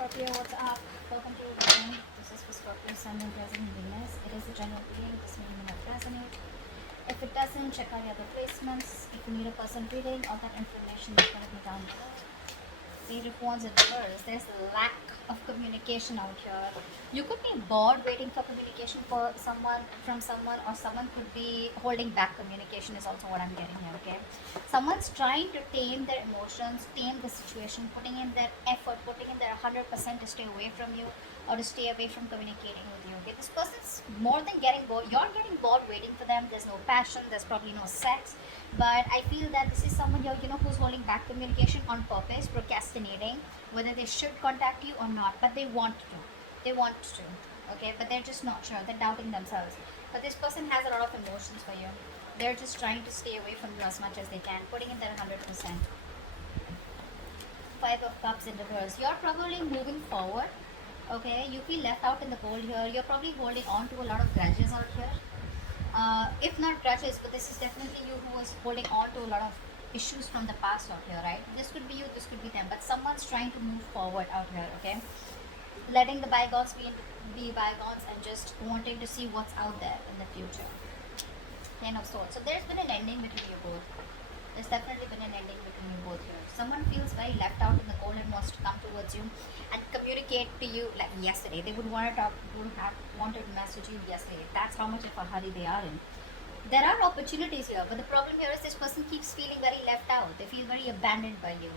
Scorpio, what's up? Welcome to your reading. This is for Scorpio, Sun, and Present Venus. It is a general reading. This may not resonate. If it doesn't, check out your other placements. If you need a person reading, all that information is going to be down below. Page of Wands in reverse. There's a lack of communication out here. You could be bored waiting for communication for someone from someone, or someone could be holding back communication is also what I'm getting here, okay? Someone's trying to tame their emotions, tame the situation, putting in their effort, putting in their 100% to stay away from you or to stay away from communicating with you, okay? This person's more than getting bored. You're getting bored waiting for them. There's no passion. There's probably no sex. But I feel that this is someone here, who's holding back communication on purpose, procrastinating, whether they should contact you or not, but they want to. They want to, okay? But they're just not sure. They're doubting themselves. But this person has a lot of emotions for you. They're just trying to stay away from you as much as they can, putting in their 100%. Five of Cups in reverse. You're probably moving forward, okay? You feel left out in the cold here. You're probably holding on to a lot of grudges out here. If not grudges, but this is definitely you who was holding on to a lot of issues from the past out here, right? This could be you, this could be them, but someone's trying to move forward out here, okay? Letting the bygones be bygones and just wanting to see what's out there in the future. Ten of Swords. So there's been an ending between you both. There's definitely been an ending between you both here. Someone feels very left out in the cold and wants to come towards you and communicate to you like yesterday. They would want to talk, would have wanted to message you yesterday. That's how much of a hurry they are in. There are opportunities here, but the problem here is this person keeps feeling very left out. They feel very abandoned by you.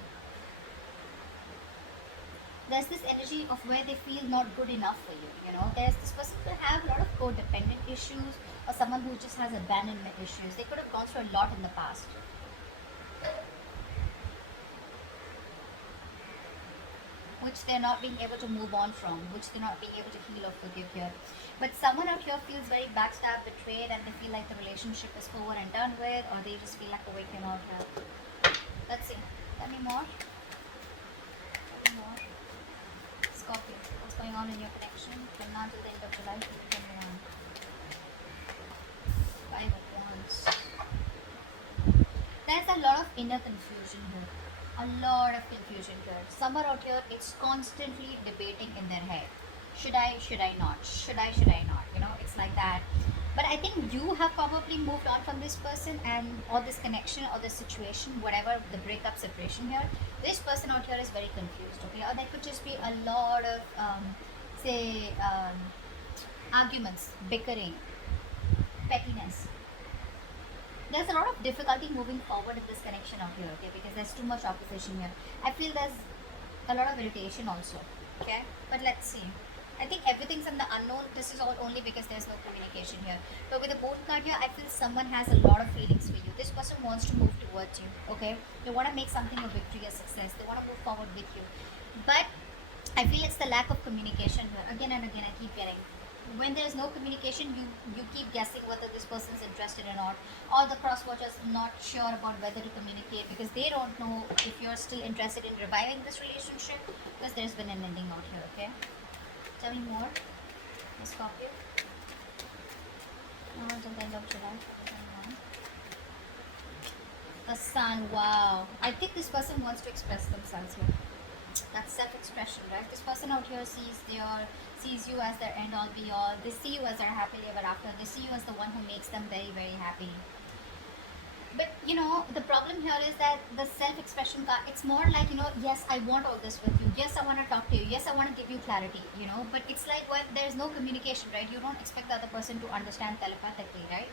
There's this energy of where they feel not good enough for you. There's this person could have a lot of codependent issues, or someone who just has abandonment issues. They could have gone through a lot in the past. Which they're not being able to move on from, which they're not being able to heal or forgive here. But someone out here feels very backstabbed, betrayed, and they feel like the relationship is over and done with, or they just feel like a waking out here. Let's see. Tell me more. Tell me more. Scorpio, what's going on in your connection from now till the end of July 2021? Five of Wands. There's a lot of inner confusion here. A lot of confusion here. Someone out here is constantly debating in their head. Should I not? Should I not? It's like that. But I think you have probably moved on from this person or this connection or this situation, whatever the breakup, separation here. This person out here is very confused, okay? Or there could just be a lot of, arguments, bickering, pettiness. There's a lot of difficulty moving forward in this connection out here, okay? Because there's too much opposition here. I feel there's a lot of irritation also, okay? But let's see. I think everything's in the unknown. This is all only because there's no communication here. But with the Moon card here, I feel someone has a lot of feelings for you. This person wants to move towards you, okay? They want to make something a victory, a success. They want to move forward with you. But I feel it's the lack of communication here. Again and again, I keep getting. When there's no communication, you keep guessing whether this person's interested or not, or the cross watchers not sure about whether to communicate because they don't know if you're still interested in reviving this relationship, because there's been an ending out here, okay? Tell me more, Miss Scorpio. Until the end of July. The Sun. Wow, I think this person wants to express themselves here. That's self-expression, right? This person out here sees you as their end all be all. They see you as their happily ever after. They see you as the one who makes them very, very happy. But the problem here is that the self-expression card, it's more like, yes, I want all this with you. Yes, I want to talk to you. Yes, I want to give you clarity, But it's like when there's no communication, right? You don't expect the other person to understand telepathically, right?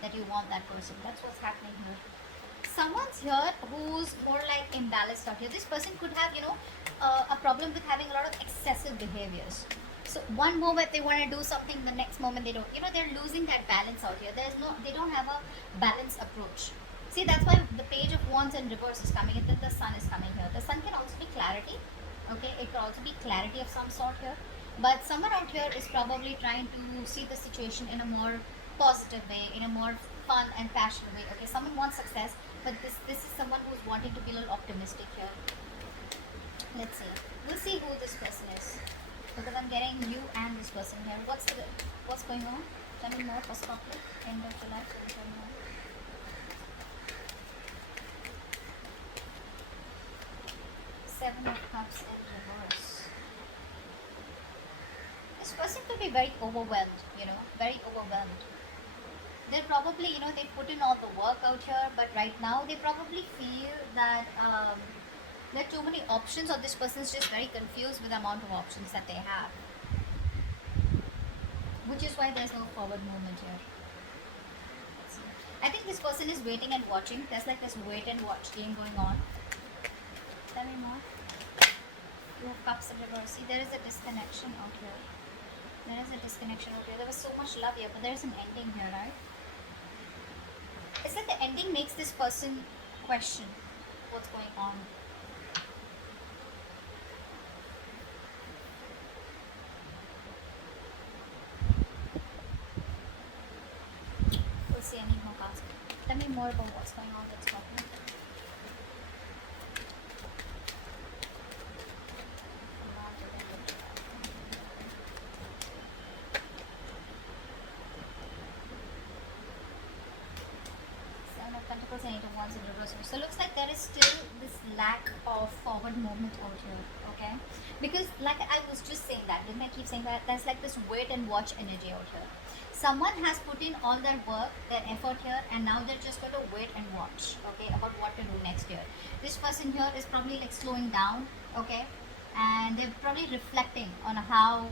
That you want that person. That's what's happening here. Someone's here who's more like imbalanced out here. This person could have, a problem with having a lot of excessive behaviors. So one moment they want to do something, the next moment they don't. They're losing that balance out here. They don't have a balanced approach. See, that's why the Page of Wands in reverse is coming, and then the Sun is coming here. The Sun can also be clarity, okay? It can also be clarity of some sort here. But someone out here is probably trying to see the situation in a more positive way, in a more fun and passionate way. Okay, someone wants success, but this is someone who's wanting to be a little optimistic here. Let's see. We'll see who this person is, because I'm getting you and this person here. What's going on? Tell me more for Scorpio. End of July 2021. Seven of Cups in reverse. This person could be very overwhelmed, very overwhelmed. They're probably, they put in all the work out here, but right now they probably feel that there are too many options, or this person's just very confused with the amount of options that they have, which is why there's no forward movement here. I think this person is waiting and watching. There's like this wait and watch game going on. Tell me more. Two of Cups in reverse. See, there is a disconnection out here. There is a disconnection out here. There was so much love here, but there is an ending here, right? It's like the ending makes this person question what's going on. We'll see. I need more cards. Tell me more about what's going on with Scorpio. Pentacles and Eight of Wands in reverse. So it looks like there is still this lack of forward movement out here, okay? Because like I was just saying that, didn't I keep saying that? There's like this wait and watch energy out here. Someone has put in all their work, their effort here, and now they're just going to wait and watch, okay, about what to do next year. This person here is probably like slowing down, okay? And they're probably reflecting on how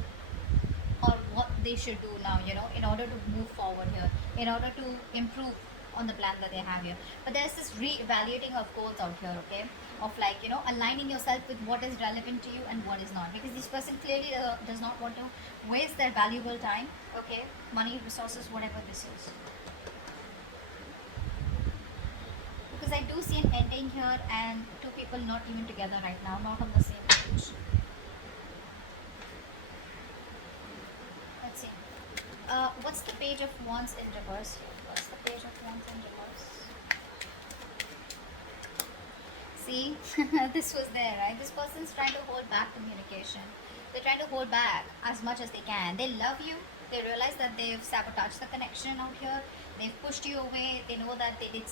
or what they should do now, in order to move forward here, in order to improve on the plan that they have here. But there's this re-evaluating of goals out here, okay, of like, aligning yourself with what is relevant to you and what is not, because this person clearly does not want to waste their valuable time, okay, money, resources, whatever this is, because I do see an ending here and two people not even together right now, not on the same page. Let's see. What's the Page of Wands in reverse here? What's the Page of Wands in reverse? See, this was there, right? This person's trying to hold back communication. They're trying to hold back as much as they can. They love you. They realize that they've sabotaged the connection out here. They've pushed you away. They know that they did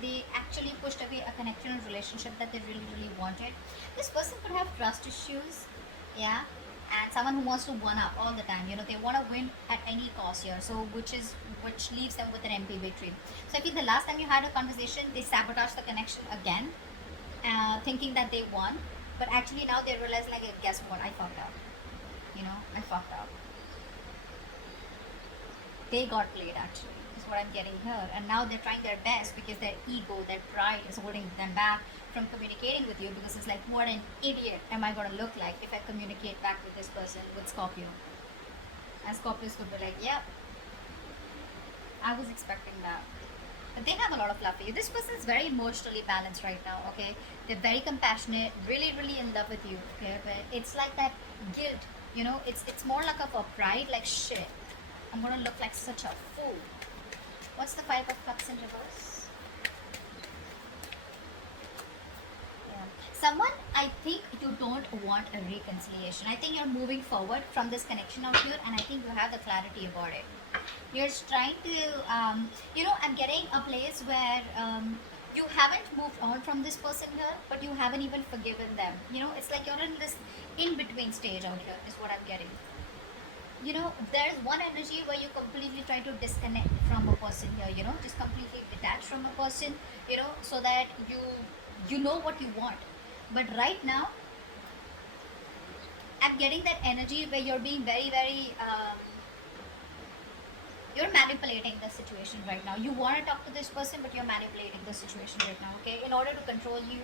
they actually pushed away a connection and relationship that they really, really wanted. This person could have trust issues. Yeah. And someone who wants to one up all the time, they want to win at any cost here, so which leaves them with an empty victory. So I feel the last time you had a conversation, they sabotaged the connection again, thinking that they won, but actually now they realize, like, guess what, I fucked up. I fucked up. They got played, actually, is what I'm getting here. And now they're trying their best because their ego, their pride is holding them back from communicating with you, because it's like, what an idiot am I going to look like if I communicate back with this person, with Scorpio. And Scorpios could be like, yeah, I was expecting that. But they have a lot of love for you. This person is very emotionally balanced right now, okay? They're very compassionate, really, really in love with you, okay? But it's like that guilt, it's more like a pride, like, shit, I'm going to look like such a fool. What's the Five of Cups in reverse? Someone, I think you don't want a reconciliation. I think you're moving forward from this connection out here, and I think you have the clarity about it. You're trying to, I'm getting a place where you haven't moved on from this person here, but you haven't even forgiven them. It's like you're in this in-between stage out here, is what I'm getting. There's one energy where you completely try to disconnect from a person here, just completely detach from a person, so that you know what you want. But right now, I'm getting that energy where you're being very, very, you're manipulating the situation right now. You want to talk to this person, but you're manipulating the situation right now, okay? In order to control you,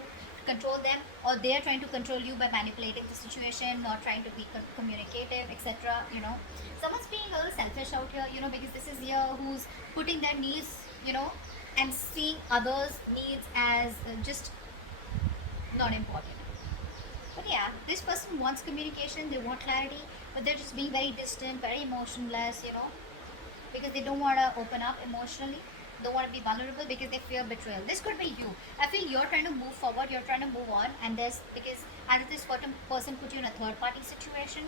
control them, or they're trying to control you by manipulating the situation, not trying to be communicative, etc. Someone's being a little selfish out here, because this is here who's putting their needs, and seeing others' needs as just not important. But yeah, this person wants communication, they want clarity, but they're just being very distant, very emotionless, because they don't want to open up emotionally, don't want to be vulnerable because they fear betrayal. This could be you. I feel you're trying to move forward, you're trying to move on, and because either this person put you in a third party situation,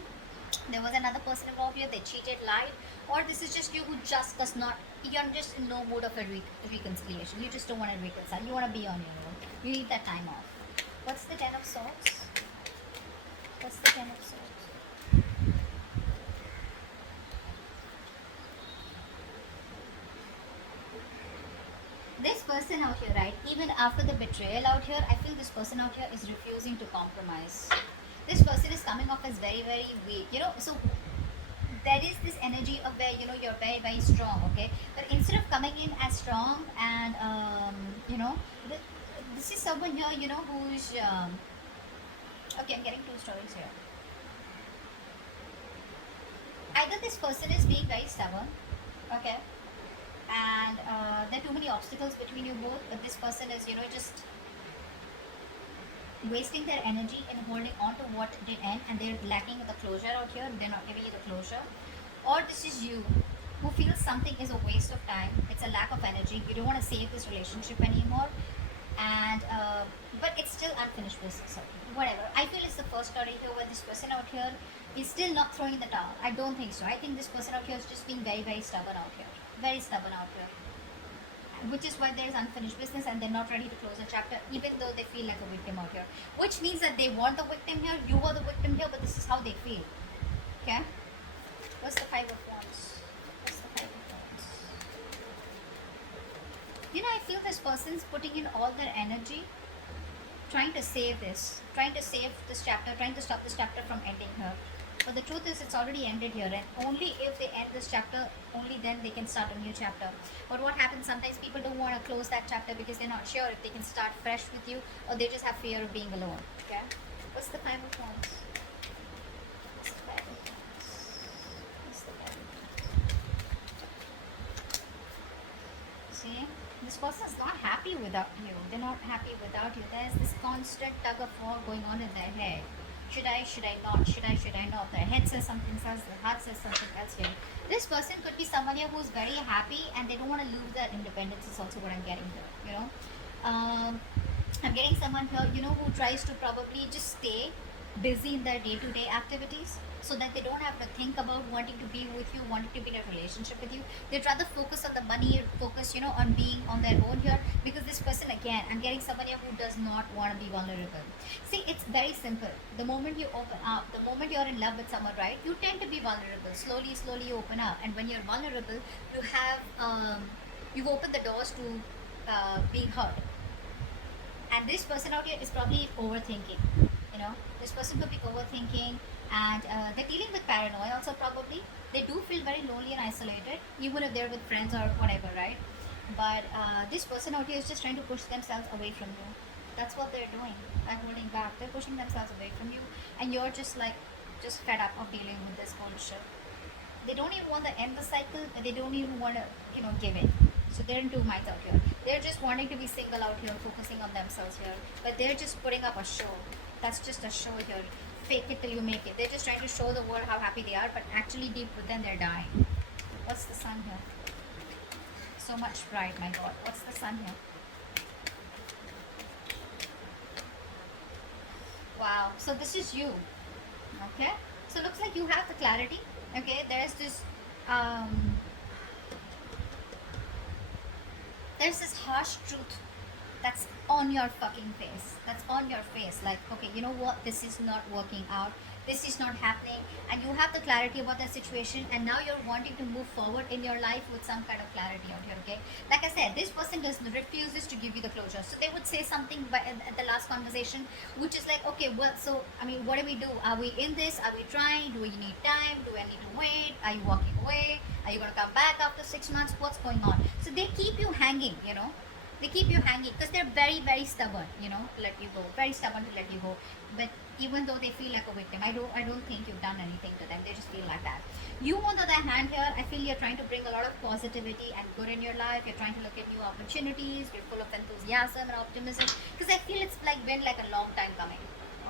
there was another person involved here, they cheated, lied, or this is just you who just does not, you're just in no mood of a reconciliation. You just don't want to reconcile, you want to be on your own, you need that time off. What's the Ten of Swords? What's the Ten of Swords? person out here, right? Even after the betrayal out here, I feel this person out here is refusing to compromise. This person is coming off as very, very weak. So there is this energy of where you're very, very strong, okay? But instead of coming in as strong and th- this is someone here, who's okay. I'm getting two stories here. Either this person is being very stubborn, okay, and there are too many obstacles between you both, but this person is just wasting their energy and holding on to what did end, and they're lacking the closure out here. They're not giving you the closure. Or this is you who feels something is a waste of time, it's a lack of energy, you don't want to save this relationship anymore, and but it's still unfinished business. So whatever, I feel it's the first story here where this person out here is still not throwing the towel. I don't think so. I think this person out here is just being very, very stubborn out here, very stubborn out here, which is why there's unfinished business and they're not ready to close the chapter, even though they feel like a victim out here, which means that they want the victim here, you were the victim here, but this is how they feel. Okay, what's the Five of Wands? What's the Five of Wands? I feel this person's putting in all their energy trying to save this chapter, trying to stop this chapter from ending here. But the truth is, it's already ended here, and only if they end this chapter, only then they can start a new chapter. But what happens, sometimes people don't want to close that chapter because they're not sure if they can start fresh with you, or they just have fear of being alone. Okay? What's the Five of Wands? What's the Five of Wands? What's the Five of Wands? See? This person's not happy without you. They're not happy without you. There's this constant tug of war going on in their head. Should I not? Should I not? Their head says something else, their heart says something else here. This person could be someone here who's very happy and they don't want to lose their independence, is also what I'm getting here, I'm getting someone here, who tries to probably just stay busy in their day-to-day activities so that they don't have to think about wanting to be with you, wanting to be in a relationship with you. They'd rather focus on the money, focus, on being on their own here, because this person, again, I'm getting somebody who does not want to be vulnerable. See, it's very simple. The moment you open up, the moment you're in love with someone, right, you tend to be vulnerable. Slowly, slowly you open up. And when you're vulnerable, you have, you've opened the doors to being hurt. And this person out here is probably overthinking. This person could be overthinking, and they're dealing with paranoia also probably. They do feel very lonely and isolated, even if they're with friends or whatever, right? But this person out here is just trying to push themselves away from you. That's what they're doing. They're holding back. They're pushing themselves away from you, and you're just fed up of dealing with this bullshit. They don't even want to end the cycle, but they don't even want to, give in. So they're in two minds out here. They're just wanting to be single out here, focusing on themselves here. But they're just putting up a show. That's just a show here. Fake it till you make it. They're just trying to show the world how happy they are, but actually deep within they're dying. What's the Sun here? So much pride, my God. What's the Sun here? Wow. So this is you. Okay. So it looks like you have the clarity. Okay. There's this harsh truth that's on your fucking face. That's on your face. Like, okay, you know what? This is not working out. This is not happening. And you have the clarity about the situation. And now you're wanting to move forward in your life with some kind of clarity out here, okay? Like I said, this person refuses to give you the closure. So they would say something at the last conversation, which is like, okay, well, so, I mean, what do we do? Are we in this? Are we trying? Do we need time? Do I need to wait? Are you walking away? Are you going to come back after 6 months? What's going on? So they keep you hanging, They keep you hanging because they're very, very stubborn, to let you go. Very stubborn to let you go. But even though they feel like a victim, I don't think you've done anything to them. They just feel like that. You, on the other hand, here, I feel you're trying to bring a lot of positivity and good in your life. You're trying to look at new opportunities. You're full of enthusiasm and optimism. Because I feel it's been like a long time coming.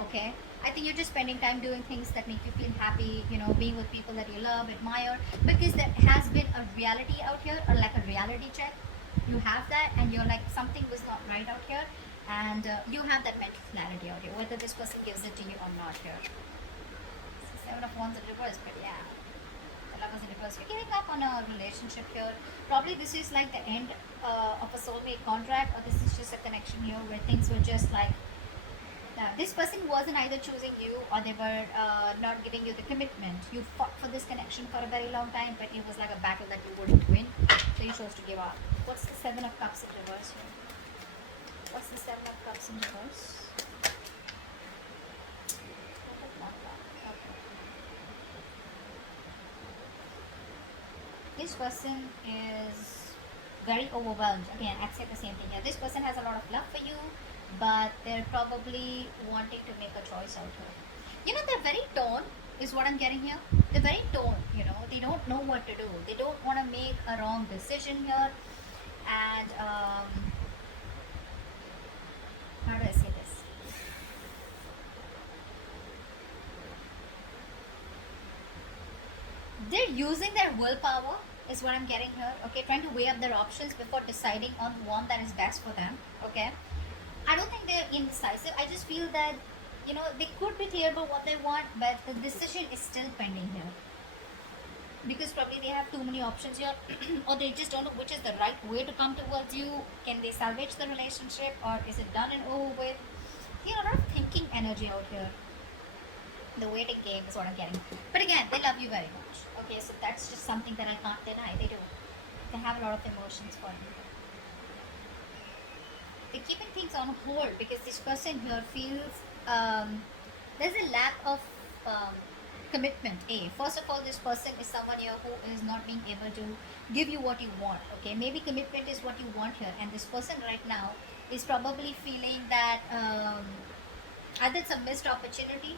Okay? I think you're just spending time doing things that make you feel happy, being with people that you love, admire. Because there has been a reality out here, or like a reality check. You have that, and you're like, something was not right out here, and you have that mental clarity out here, whether this person gives it to you or not here. Seven of Wands in reverse, but yeah, the Lovers in reverse. You're giving up on a relationship here. Probably this is like the end of a soulmate contract, or this is just a connection here where things were just like, this person wasn't either choosing you, or they were not giving you the commitment. You fought for this connection for a very long time, but it was like a battle that you wouldn't win. So you chose to give up. What's the Seven of Cups in reverse here? What's the Seven of Cups in reverse? This person is very overwhelmed. Again, I'd say the same thing here. This person has a lot of love for you, but they're probably wanting to make a choice out here. You know, they're very torn, is what I'm getting here. They're very torn, you know. They don't know what to do. They don't want to make a wrong decision here. And, how do I say this? They're using their willpower, is what I'm getting here. Okay, trying to weigh up their options before deciding on one that is best for them. Okay, I don't think they're indecisive. I just feel that, you know, they could be clear about what they want, but the decision is still pending here. Because probably they have too many options here, or they just don't know which is the right way to come towards you. Can they salvage the relationship, or is it done and over with? You know, a lot of thinking energy out here. The waiting game is what I'm getting. But again, they love you very much. Okay, so that's just something that I can't deny. They do. They have a lot of emotions for you. They're keeping things on hold because this person here feels there's a lack of um, commitment. First of all, this person is someone here who is not being able to give you what you want. Okay, maybe commitment is what you want here, and this person right now is probably feeling that either it's a missed opportunity,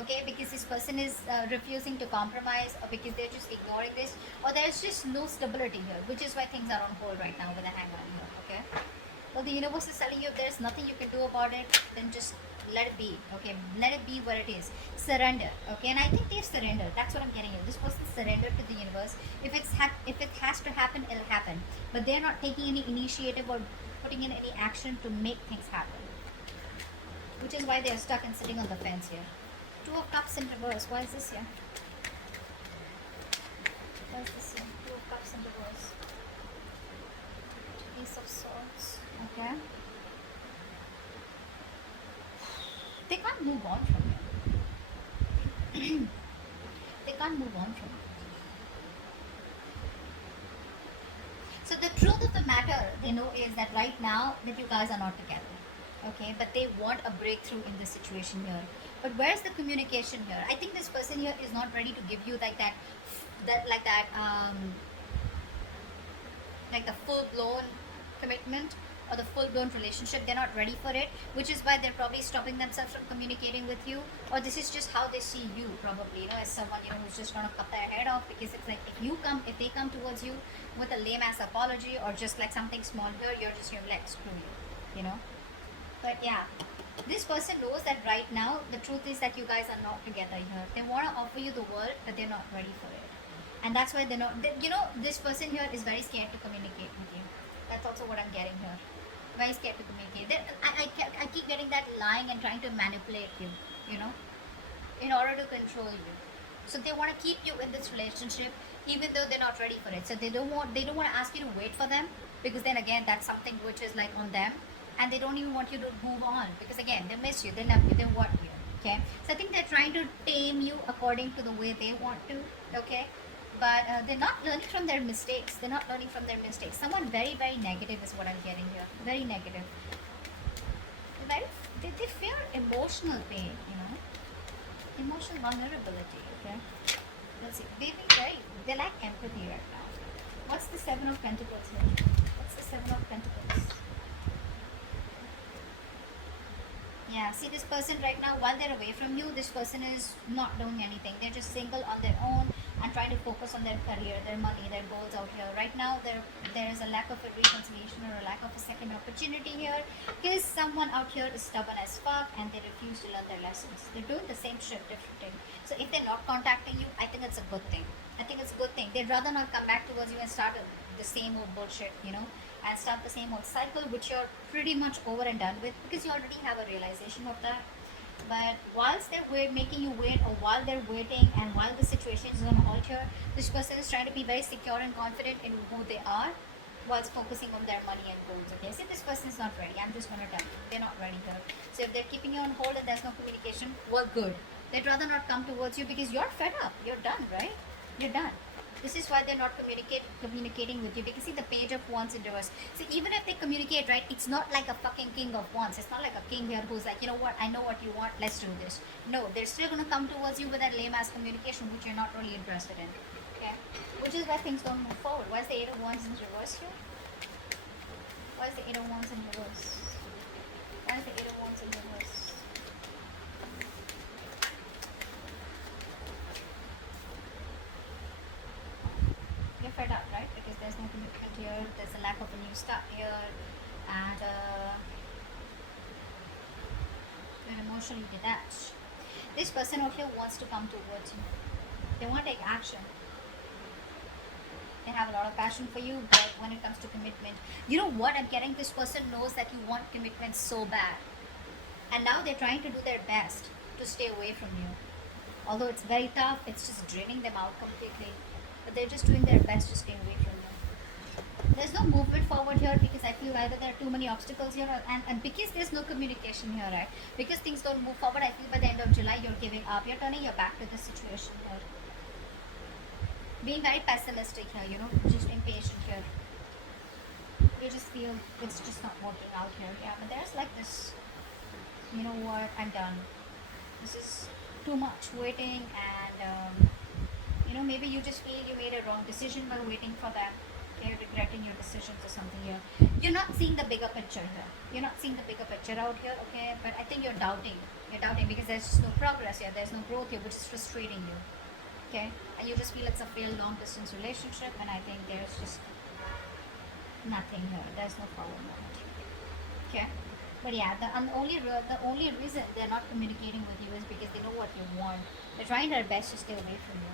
okay, because this person is refusing to compromise, or because they're just ignoring this, or there's just no stability here, which is why things are on hold right now with a hangman here. Okay, well, the universe is telling you if there's nothing you can do about it, then just let it be. Okay, let it be what it is. Surrender. Okay, and I think they've surrendered. That's what I'm getting here. This person surrendered to the universe. If it has to happen, it'll happen, but they're not taking any initiative or putting in any action to make things happen, which is why they're stuck and sitting on the fence here. Two of Cups in reverse. Why is this here? Why is this here? Two of Cups in reverse. Ace of Swords. Okay. They can't move on from it. They can't move on from it. So the truth of the matter, they know, is that right now that you guys are not together. Okay, but they want a breakthrough in this situation here. But where's the communication here? I think this person here is not ready to give you like the full blown commitment or the full blown relationship. They're not ready for it, which is why they're probably stopping themselves from communicating with you. Or this is just how they see you, probably, you know, as someone, you know, who's just gonna cut their head off, because it's like if they come towards you with a lame ass apology or just like something small here, you're just gonna be like, screw you, you know. But yeah, this person knows that right now the truth is that you guys are not together here. They want to offer you the world, but they're not ready for it, and that's why they're not. You know, this person here is very scared to communicate with you. That's also what I'm getting here. Very scared to communicate. I keep getting that lying and trying to manipulate you. You know, in order to control you. So they want to keep you in this relationship, even though they're not ready for it. So they don't want to ask you to wait for them, because then again that's something which is like on them, and they don't even want you to move on, because again they miss you, they love you, they want you. Okay, so I think they're trying to tame you according to the way they want to. Okay, but they're not learning from their mistakes. They're not learning from their mistakes. Someone very, very negative is what I'm getting here. Very negative. Very, they fear emotional pain, you know, emotional vulnerability. Okay, let's see. They lack empathy right now. What's the Seven of Pentacles here? What's the Seven of Pentacles? Yeah, see, this person right now, while they're away from you, this person is not doing anything. They're just single on their own and trying to focus on their career, their money, their goals out here. Right now, there is a lack of a reconciliation or a lack of a second opportunity here, because someone out here is stubborn as fuck and they refuse to learn their lessons. They're doing the same shit differently. So if they're not contacting you, I think it's a good thing. I think it's a good thing. They'd rather not come back towards you and start the same old bullshit, you know, and start the same old cycle, which you're pretty much over and done with, because you already have a realization of that. But whilst they're making you wait, or while they're waiting, and while the situation is on hold here, this person is trying to be very secure and confident in who they are, whilst focusing on their money and goals. Okay, see, this person is not ready. I'm just gonna tell you, they're not ready here. So if they're keeping you on hold and there's no communication, well, good. They'd rather not come towards you because you're fed up. You're done, right? You're done. This is why they're not communicating with you, because see the Page of Wands in reverse. So even if they communicate, right, it's not like a fucking King of Wands. It's not like a king here who's like, you know what, I know what you want, let's do this. No, they're still gonna come towards you with that lame ass communication which you're not really interested in. Okay? Which is why things don't move forward. Why is the Eight of Wands in reverse here? Why is the Eight of Wands in reverse? Why is the Eight of Wands in reverse? You're fed up, right? Because there's no commitment here, there's a lack of a new start here, and you're emotionally detached. This person out here wants to come towards you. They want to take action. They have a lot of passion for you, but when it comes to commitment, you know what I'm getting? This person knows that you want commitment so bad. And now they're trying to do their best to stay away from you. Although it's very tough, it's just draining them out completely. But they're just doing their best to stay away from you. There's no movement forward here because I feel either there are too many obstacles here, and because there's no communication here, right? Because things don't move forward, I feel by the end of July you're giving up. You're turning your back to this situation here. Being very pessimistic here, you know, just impatient here. You just feel it's just not working out here. Yeah, but there's like this, you know what, I'm done. This is too much waiting, and you know, maybe you just feel you made a wrong decision by waiting for that. You're regretting your decisions or something here. You're not seeing the bigger picture here. You're not seeing the bigger picture out here, okay? But I think you're doubting. You're doubting because there's just no progress here. There's no growth here, which is frustrating you. Okay? And you just feel it's a failed long distance relationship, and I think there's just nothing here. There's no forward movement. Okay? But yeah, the only reason they're not communicating with you is because they know what you want. They're trying their best to stay away from you.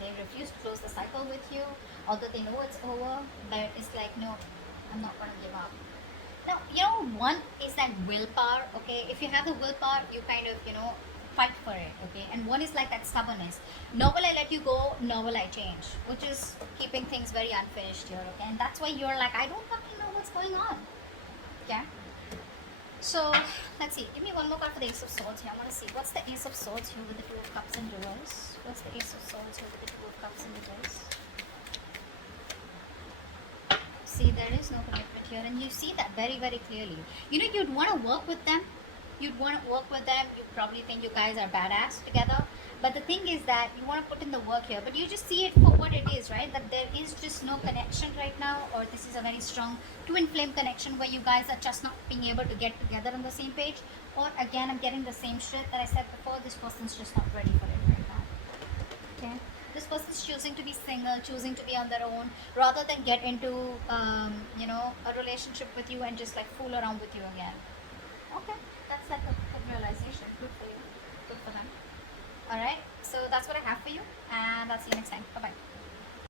They refuse to close the cycle with you, although they know it's over, but it's like, no, I'm not gonna give up. Now, you know, one is that willpower, okay? If you have the willpower, you kind of, you know, fight for it, okay? And one is like that stubbornness. Nor will I let you go, nor will I change, which is keeping things very unfinished here, okay? And that's why you're like, I don't fucking know what's going on, okay? So, let's see. Give me one more card for the Ace of Swords here. I want to see. What's the Ace of Swords here with the Two of Cups in reverse? What's the Ace of Swords here with the Two of Cups in reverse? See, there is no commitment here. And you see that very, very clearly. You know, you'd want to work with them. You'd want to work with them. You probably think you guys are badass together. But the thing is that you want to put in the work here, but you just see it for what it is, right? That there is just no connection right now, or this is a very strong twin flame connection where you guys are just not being able to get together on the same page. Or again, I'm getting the same shit that I said before. This person's just not ready for it right now. Okay? This person's choosing to be single, choosing to be on their own, rather than get into, you know, a relationship with you and just like fool around with you again. Okay, that's like a good realization. Good for you. Good for them. Alright, so that's what I have for you, and I'll see you next time. Bye bye.